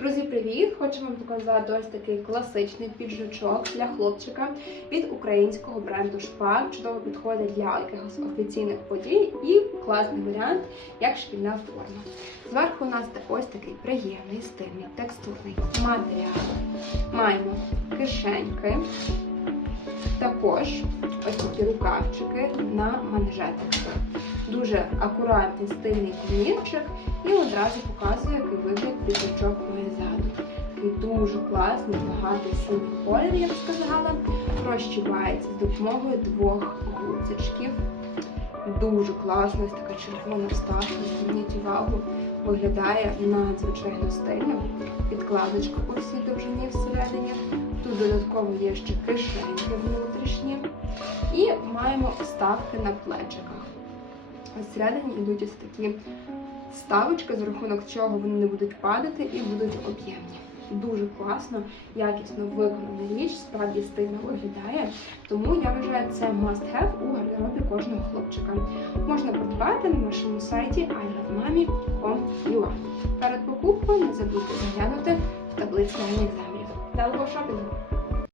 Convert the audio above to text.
Друзі, привіт! Хочу вам показати ось такий класичний піджачок для хлопчика від українського бренду Шпак. Чудово підходить для якихось офіційних подій і класний варіант, як шкільна форма. Зверху у нас ось такий приємний, стильний, текстурний матеріал. Маємо кишеньки, також ось такі рукавчики на манжетах. Дуже акуратний стильний комірчик і одразу показує, який вигляд ззаду. Такий дуже класний, багатий синій колір, я б сказала. Розчіпається з допомогою двох гудзичків. Дуже класно, ось така червона вставка, зверніть увагу, виглядає надзвичайно стильно. Підкладочка по всій довжині всередині. Тут додатково є ще кишеньки внутрішні. І маємо вставки на плечиках. Ось всередині йдуть ось такі ставочки, за рахунок чого вони не будуть падати і будуть об'ємні. Дуже класно, якісно виконана річ, справді стильно виглядає. Тому я вважаю, це must have у гардеробі кожного хлопчика. Можна придбати на нашому сайті ilovemami.com.ua. Перед покупкою не забудьте заглянути в таблицю замірів. Далого шопінгу!